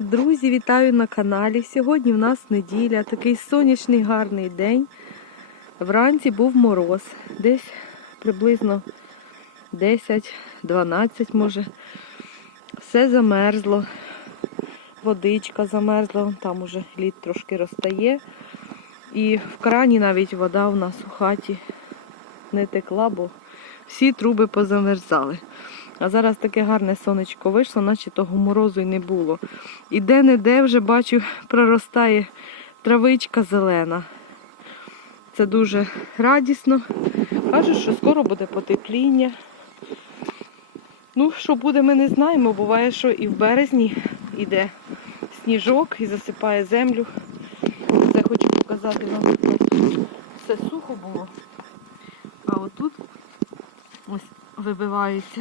Друзі, вітаю на каналі. Сьогодні в нас неділя, такий сонячний гарний день. Вранці був мороз, десь приблизно 10-12 може. Все замерзло, водичка замерзла, там уже лід трошки розтає. І в крані навіть вода у нас у хаті не текла, бо всі труби позамерзали. А зараз таке гарне сонечко вийшло, наче того морозу й не було. І де-не-де вже бачу, проростає травичка зелена. Це дуже радісно. Кажуть, що скоро буде потепління. Ну, що буде, ми не знаємо. Буває, що і в березні йде сніжок і засипає землю. Це хочу показати вам. Все сухо було. А отут ось вибиваються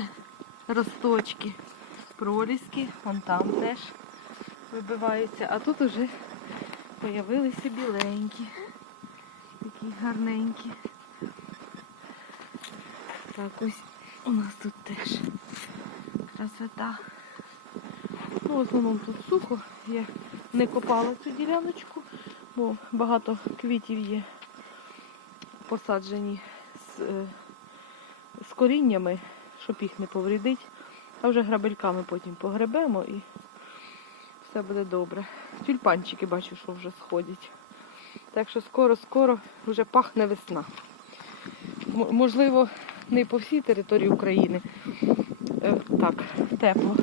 росточки, проліски, вон там теж вибиваються. А тут уже появилися біленькі, такі гарненькі. Так, ось у нас тут теж красота. Ну, в основному тут сухо. Я не копала цю діляночку, бо багато квітів є посаджені з, е, з коріннями, щоб їх не повредити. А вже грабельками потім погребемо і все буде добре. Тюльпанчики бачу, що вже сходять. Так що скоро-скоро вже пахне весна. Можливо, не по всій території України. Е, так, тепло.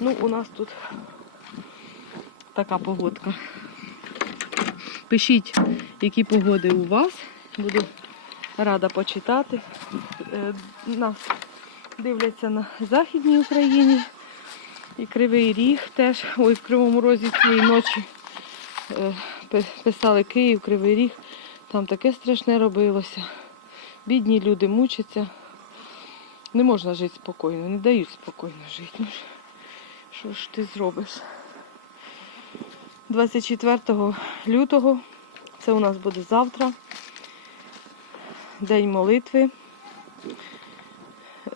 Ну, у нас тут така погодка. Пишіть, які погоди у вас. Буду рада почитати. Е, Нас дивляться на Західній Україні. І Кривий Ріг теж. Ой, в Кривому Розі цієї ночі е, писали Київ, Кривий Ріг. Там таке страшне робилося. Бідні люди мучаться. Не можна жити спокійно, не дають спокійно жити. Ну, що ж ти зробиш? 24 лютого, це у нас буде завтра, День молитви.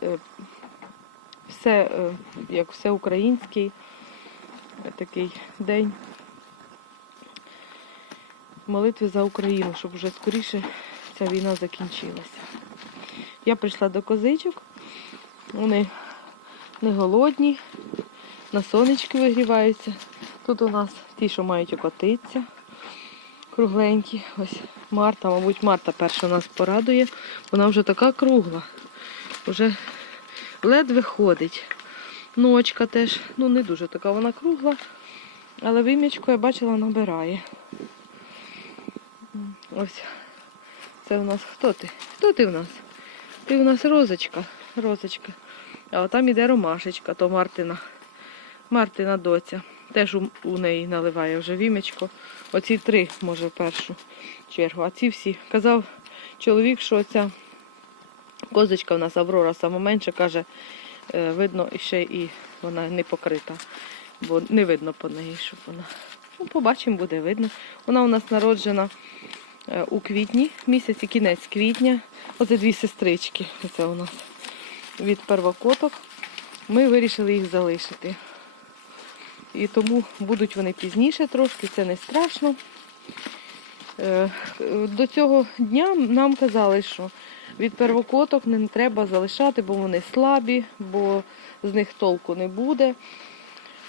Е, Все, е, як всеукраїнський е, такий день молитви за Україну, щоб вже скоріше ця війна закінчилася. Я прийшла до козичок, вони не голодні, на сонечки вигріваються. Тут у нас ті, що мають окотитися, кругленькі. Ось Марта, мабуть, Марта перша нас порадує. Вона вже така кругла. Вже ледве ходить. Ночка теж, ну не дуже така вона кругла, але вим'ячку я бачила набирає. Ось це у нас хто ти? Хто ти в нас? Ти у нас розочка. Розочка. А там іде ромашечка, то Мартина. Мартина доця. Теж у, у неї наливає вже вімечко. Оці три, може, в першу чергу. А ці всі. Казав чоловік, що ця козочка в нас Аврора саме каже, е, видно ще і вона не покрита. Бо не видно по неї, щоб вона. Ну, побачимо, буде видно. Вона у нас народжена е, у квітні, місяці, кінець квітня. Оце дві сестрички. Оце у нас від первокоток. Ми вирішили їх залишити. І тому будуть вони пізніше трошки, це не страшно. Е, До цього дня нам казали, що від первокоток не треба залишати, бо вони слабі, бо з них толку не буде.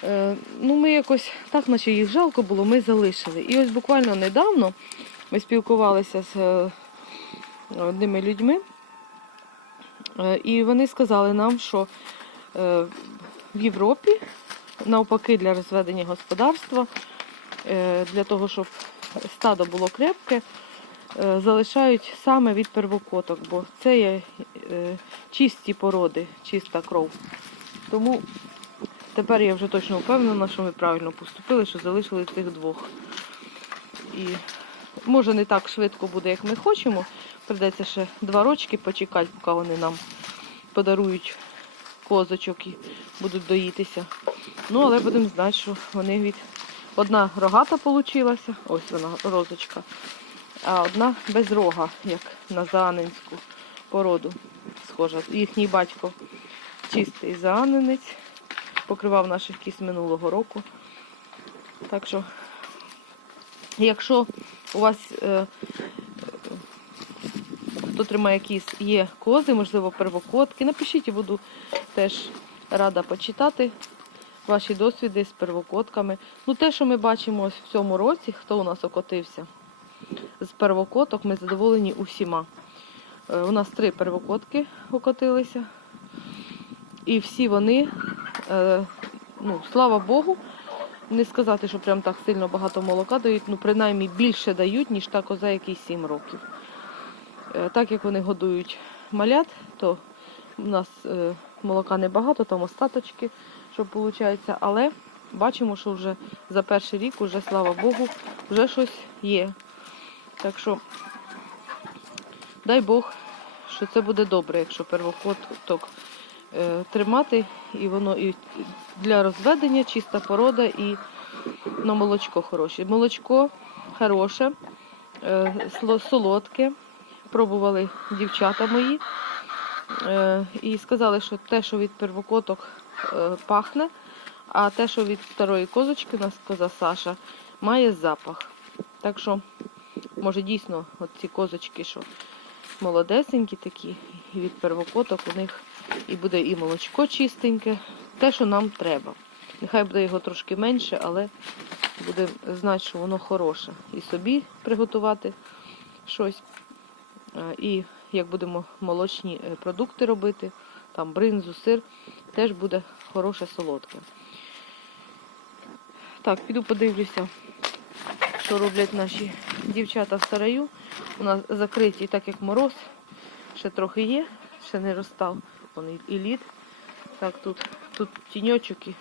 Е, Ну, ми якось так, наче їх жалко було, ми залишили. І ось буквально недавно ми спілкувалися з е, одними людьми, е, і вони сказали нам, що в Європі навпаки для розведення господарства, для того, щоб стадо було крепке, залишають саме від первокоток, бо це є е, чисті породи, чиста кров. Тому тепер я вже точно впевнена, що ми правильно поступили, що залишили цих двох. І може не так швидко буде, як ми хочемо. Придеться ще два рочки почекати, поки вони нам подарують козочок і будуть доїтися. Ну, але будемо знати, що вони від. Одна рогата получилася, ось вона розочка, а одна без рога, як на заанинську породу схожа. Їхній батько чистий заанинець, покривав наших кіз минулого року. Так що, якщо у вас е, хто тримає якісь є кози, можливо, первокотки, напишіть, я буду теж рада почитати ваші досвіди з первокотками. Ну, те, що ми бачимо ось в цьому році, хто у нас окотився з первокоток, ми задоволені усіма. Е, У нас три первокотки окотилися. І всі вони, е, ну, слава Богу, не сказати, що прям так сильно багато молока дають, ну принаймні більше дають, ніж та коза, якій 7 років. Е, Так як вони годують малят, то у нас молока небагато, там остаточки, що виходить, але бачимо, що вже за перший рік, вже, слава Богу, вже щось є. Так що дай Бог, що це буде добре, якщо первокоток е, тримати, і воно і для розведення чиста порода, і на молочко хороше. Молочко хороше, е, солодке. Пробували дівчата мої. Е, і сказали, що те, що від первокоток е, пахне, а те, що від старої козочки, нас коза Саша, має запах. Так що, може, дійсно, от ці козочки, що молодесенькі такі, і від первокоток у них і буде і молочко чистеньке, те, що нам треба. Нехай буде його трошки менше, але буде знати, що воно хороше. І собі приготувати щось. І як будемо молочні е, продукти робити, там бринзу, сир, теж буде хороше солодке. Так, піду подивлюся, що роблять наші дівчата в сараю. У нас закриті, так як мороз, ще трохи є, ще не розстав. Вон і- лід. Так, тут, тут тіньочок і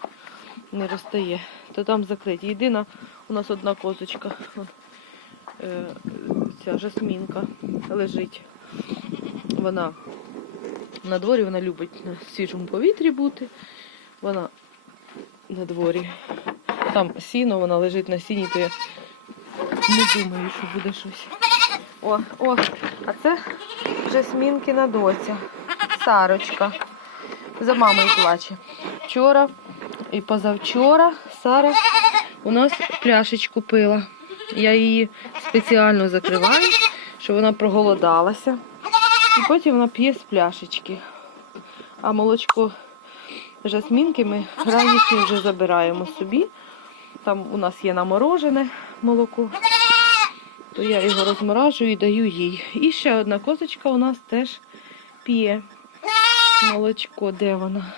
не розстає. То там закриті. Єдина у нас одна козочка. Вон, е, ця жасмінка лежить. Вона на дворі, вона любить на свіжому повітрі бути. Вона на дворі. Там сіно, вона лежить на сіні, то я не думаю, що буде щось. О, о, а це жасмінкина доця. Сарочка. За мамою плаче. Вчора і позавчора Сара у нас пляшечку пила. Я її спеціально закриваю, щоб вона проголодалася. І потім вона п'є з пляшечки. А молочко жасмінки ми ранішнє вже забираємо собі. Там у нас є наморожене молоко, то я його розморажую і даю їй. І ще одна козочка у нас теж п'є молочко. Де вона?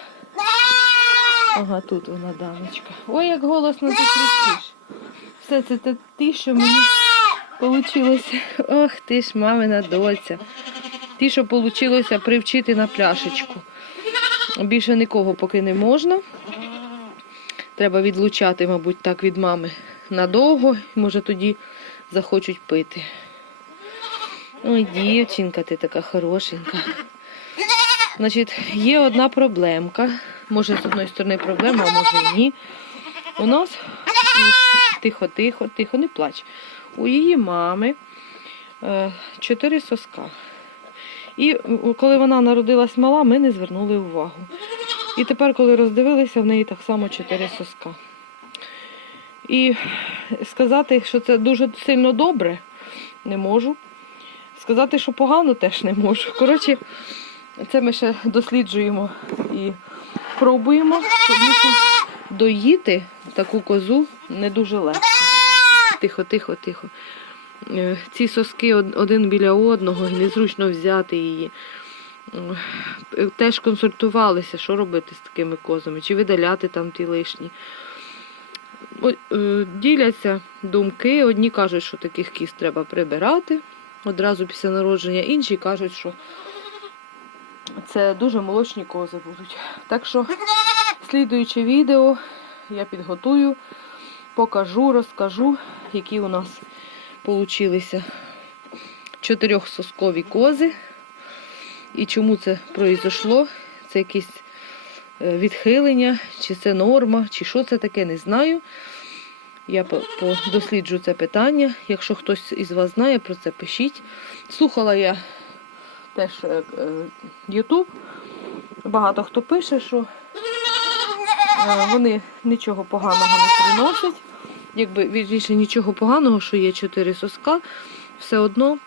Ага, тут вона даночка. Ой, як голосно ти кричиш. Все це те ти, що мені вийшло. Ох ти ж, мамина доця. Ті, що вийшло привчити на пляшечку. Більше нікого поки не можна. Треба відлучати, мабуть, так від мами надовго. Може тоді захочуть пити. Ой, дівчинка, ти така хорошенька. Значить, є одна проблемка. Може, з одної сторони проблема, а може і ні. У нас тихо, тихо, тихо, не плач. У її мами е, чотири соска. І коли вона народилась мала, ми не звернули увагу. І тепер, коли роздивилися, в неї так само чотири соска. І сказати, що це дуже сильно добре, не можу. Сказати, що погано, теж не можу. Коротше, це ми ще досліджуємо і пробуємо, тому що доїти таку козу не дуже легко. Тихо, тихо, тихо. Е, Ці соски один біля одного, і незручно взяти її. Е, Теж консультувалися, що робити з такими козами, чи видаляти там ті лишні. Е, Діляться думки. Одні кажуть, що таких кіз треба прибирати одразу після народження, інші кажуть, що це дуже молочні кози будуть. Так що, слідуюче відео я підготую, покажу, розкажу, які у нас получилися чотирьохсоскові кози. І чому це произошло? Це якесь е, відхилення, чи це норма, чи що це таке, не знаю. Я досліджу це питання. Якщо хтось із вас знає про це, пишіть. Слухала я теж е, е, YouTube. Багато хто пише, що е, вони нічого поганого не приносять. якби вірніше нічого поганого, що є чотири соска, все одно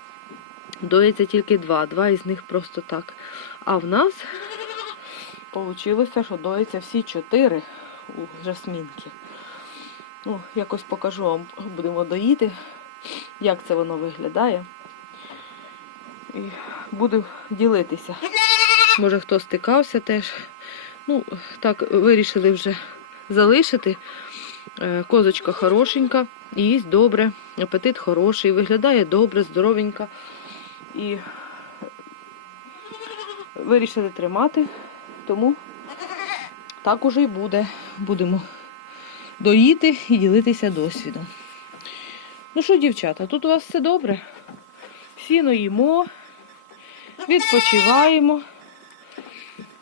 доїться тільки два. Два із них просто так. А в нас вийшло, що доїться всі чотири у жасмінки. Ну, якось покажу вам, будемо доїти, як це воно виглядає. І буду ділитися. Може хто стикався теж. Ну, так, вирішили вже залишити. Е, Козочка хорошенька, їсть добре, апетит хороший, виглядає добре, здоровенька. І вирішили тримати, тому так уже й буде. Будемо доїти і ділитися досвідом. Ну що, дівчата, тут у вас все добре. Сіно їмо, відпочиваємо.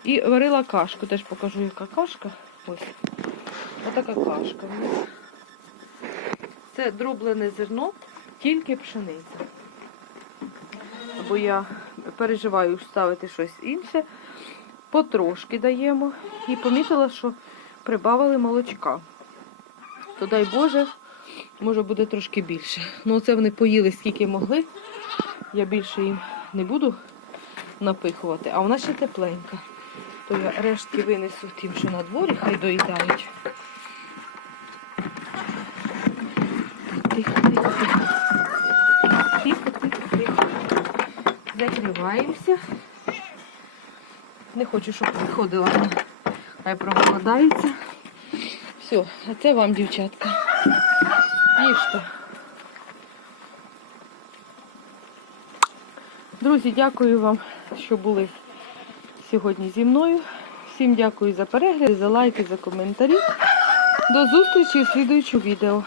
І варила кашку. Теж покажу, яка кашка. Ось. Отака кашка. Це дроблене зерно, тільки пшениця. Бо я переживаю ставити щось інше. Потрошки даємо. І помітила, що прибавили молочка. То дай Боже, може буде трошки більше. Ну, це вони поїли скільки могли. Я більше їм не буду напихувати, а вона ще тепленька. То я рештки винесу тим, що на дворі, хай доїдають. Тихо, тихо, тихо. Тихо, тихо, тихо. Закриваємося. Не хочу, щоб приходила. Хай проголодається. Все, а це вам, дівчатка. Їжте. Друзі, дякую вам, що були сьогодні зі мною. Всім дякую за перегляд, за лайки, за коментарі. До зустрічі в слідуючому відео.